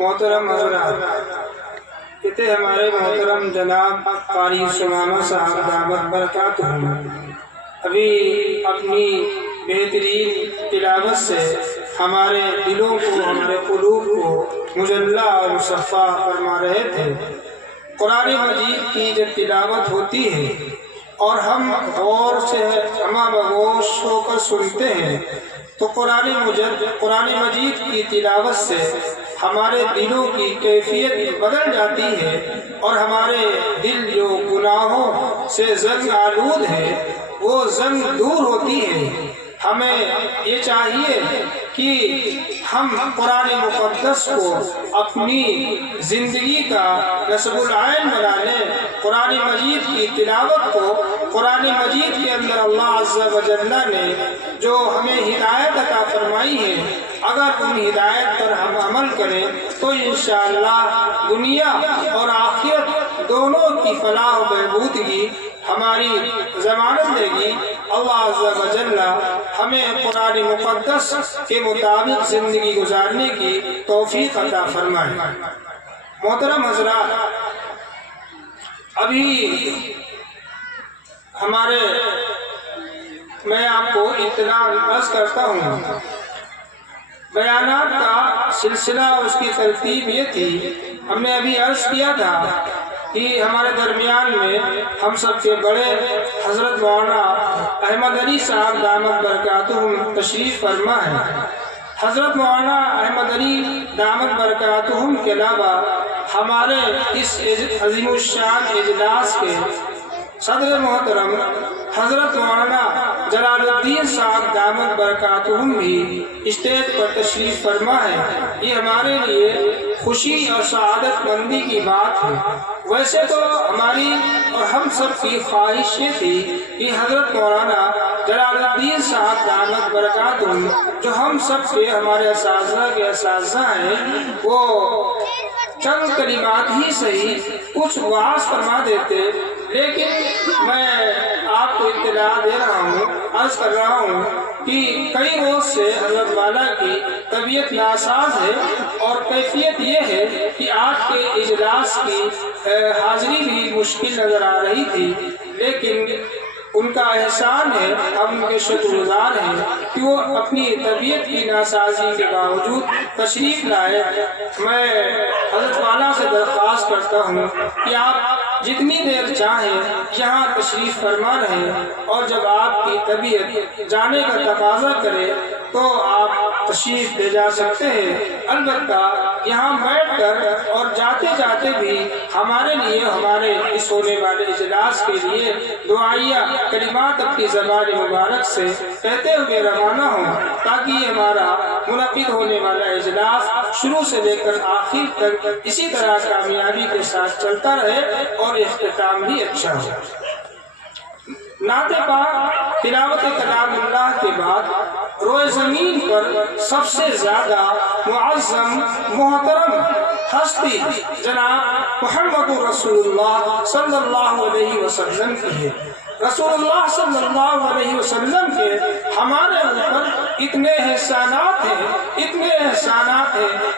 محترم حضرات، کہتے ہمارے محترم جناب قاری ثمامہ صاحب دامت برکاتہ ابھی اپنی بہترین تلاوت سے ہمارے دلوں کو، ہمارے قلوب کو مجلہ اور مصفا فرما رہے تھے۔ قرآن مجید کی جب تلاوت ہوتی ہے اور ہم غور سے ہمہ بگوش ہو کر سنتے ہیں تو قرآن مجید کی تلاوت سے ہمارے دلوں کی کیفیت بدل جاتی ہے اور ہمارے دل جو گناہوں سے زنگ آلود ہے وہ زنگ دور ہوتی ہے۔ ہمیں یہ چاہیے کہ ہم قرآن مقدس کو اپنی زندگی کا نصب العین بنا لیں۔ قرآن مجید کی تلاوت کو، قرآن مجید کے اندر اللہ عز و جل نے جو ہمیں ہدایت عطا فرمائی ہے، اگر ان ہدایت پر ہم عمل کریں تو انشاءاللہ دنیا اور آخرت دونوں کی فلاح و بہبودگی ہماری ضمانت دے گی۔ اللہ عز و جل ہمیں قرآن مقدس کے مطابق زندگی گزارنے کی توفیق عطا فرمائے۔ محترم حضرات، ابھی میں آپ کو اطلاع عرض کرتا ہوں، بیانات کا سلسلہ اس کی ترتیب یہ تھی، ہم نے ابھی عرض کیا تھا کہ ہمارے درمیان میں ہم سب کے بڑے حضرت مولانا احمد علی صاحب دامت برکاتہم تشریف فرما ہے۔ حضرت مولانا احمد علی دامت برکاتہم کے علاوہ ہمارے اس عظیم الشان اجلاس کے صدر محترم حضرت مولانا جلال الدین صاحب دامت برکاتہم بھی اسٹیج پر تشریف فرما ہے۔ یہ ہمارے لیے خوشی اور سعادت مندی کی بات ہے۔ ویسے تو ہماری اور ہم سب کی خواہش یہ تھی کہ حضرت مولانا جلال الدین صاحب دامت برکاتہم جو ہم سب کے ہمارے اساتذہ کے اساتذہ ہیں، وہ چند کلمات ہی صحیح کچھ وعظ فرما دیتے، لیکن میں آپ کو اطلاع دے رہا ہوں، عرض کر رہا ہوں کہ کئی روز سے حضرت والا کی طبیعت ناساز ہے اور کیفیت یہ ہے کہ آج کے اجلاس کی حاضری بھی مشکل نظر آ رہی تھی، لیکن ان کا احسان ہے، ہم ان کے شکر گزار ہیں کہ وہ اپنی طبیعت کی ناسازی کے باوجود تشریف لائے۔ میں حضرت والا سے درخواست کرتا ہوں کہ آپ جتنی دیر چاہیں یہاں تشریف فرما رہیں، اور جب آپ کی طبیعت جانے کا تقاضا کرے تو آپ تشریف لے جا سکتے ہیں۔ البتہ یہاں بیٹھ کر اور جاتے جاتے بھی ہمارے لیے، ہمارے اس ہونے والے اجلاس کے لیے دعائیہ کلمات اپنی زبان مبارک سے کہتے ہوئے روانہ ہوں، تاکہ یہ ہمارا منعقد ہونے والا اجلاس شروع سے لے کر آخر تک اسی طرح کامیابی کے ساتھ چلتا رہے اور اختتام بھی اچھا ہو۔ نعت پاک تلاوت کلام اللہ کے بعد روئے زمین پر سب سے زیادہ معظم محترم ہستی جناب محمد رسول اللہ صلی اللہ علیہ وسلم کی ہے۔ رسول اللہ صلی اللہ علیہ وسلم کے ہمارے اوپر اتنے احسانات ہیں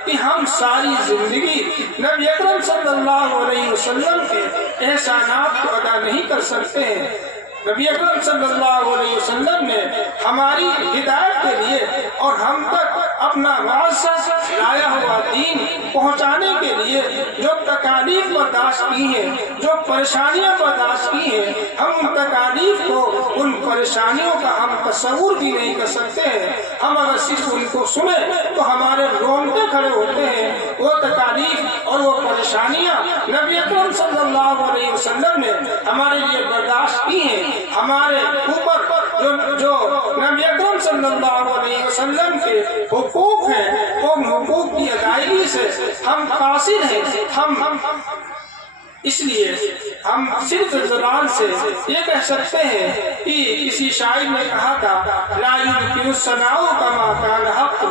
کہ ہم ساری زندگی نبی اکرم صلی اللہ علیہ وسلم کے احسانات کو ادا نہیں کر سکتے ہیں۔ نبی اکرم صلی اللہ علیہ وسلم نے ہماری ہدایت کے لیے اور ہم تک اپنا معزز لایا ہوا دین پہنچانے کے لیے جو تکالیف برداشت کی ہیں، جو پریشانیاں برداشت کی ہیں، ہم ان تکالیف کو، ان پریشانیوں کا ہم تصور بھی نہیں کر سکتے ہیں۔ ہم اگر صرف ان کو سنیں تو ہمارے رونگٹے کھڑے ہوتے ہیں۔ وہ تکالیف اور وہ پریشانیاں نبی اکرم صلی اللہ علیہ وسلم نے ہمارے لیے برداشت کی ہیں۔ ہمارے اوپر جو نبی اکرم صلی اللہ علیہ وسلم کے حقوق ہیں، ان حقوق کی ادائیگی سے ہم قاصر ہیں۔ اس لیے ہم صرف زبان سے یہ کہہ سکتے ہیں کہ کسی شاعر نے کہا تھا، لا یمکن الثناء کما کان حقہ،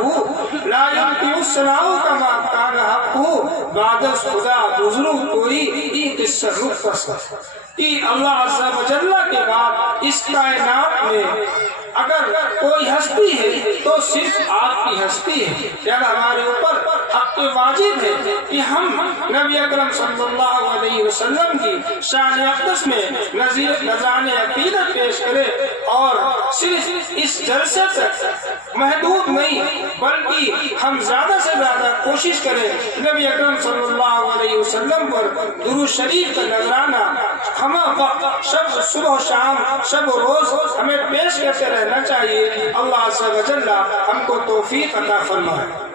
لا یمکن الثناء کما کان حقہ، بعد از خدا گزرو کوئی این قصہ مختصر، کہ اللہ عز و جل کے بعد اس کائنات میں اگر کوئی ہستی ہے تو صرف آپ کی ہستی ہے۔ اگر ہمارے اوپر حق پہ واجب ہے کہ ہم نبی اکرم صلی اللہ علیہ وسلم کی شان اقدس میں نذران عقیدت پیش کرے اور صرف اس جلسے تک محدود نہیں بلکہ ہم زیادہ سے زیادہ کوشش کریں نبی اکرم صلی اللہ علیہ وسلم پر درود شریف کا نذرانہ ہم شب صبح و شام شب و روز ہمیں پیش کرتے رہنا چاہیے۔ اللہ عز و جل ہم کو توفیق عطا فرمائے۔